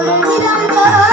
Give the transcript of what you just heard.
Oh, my God.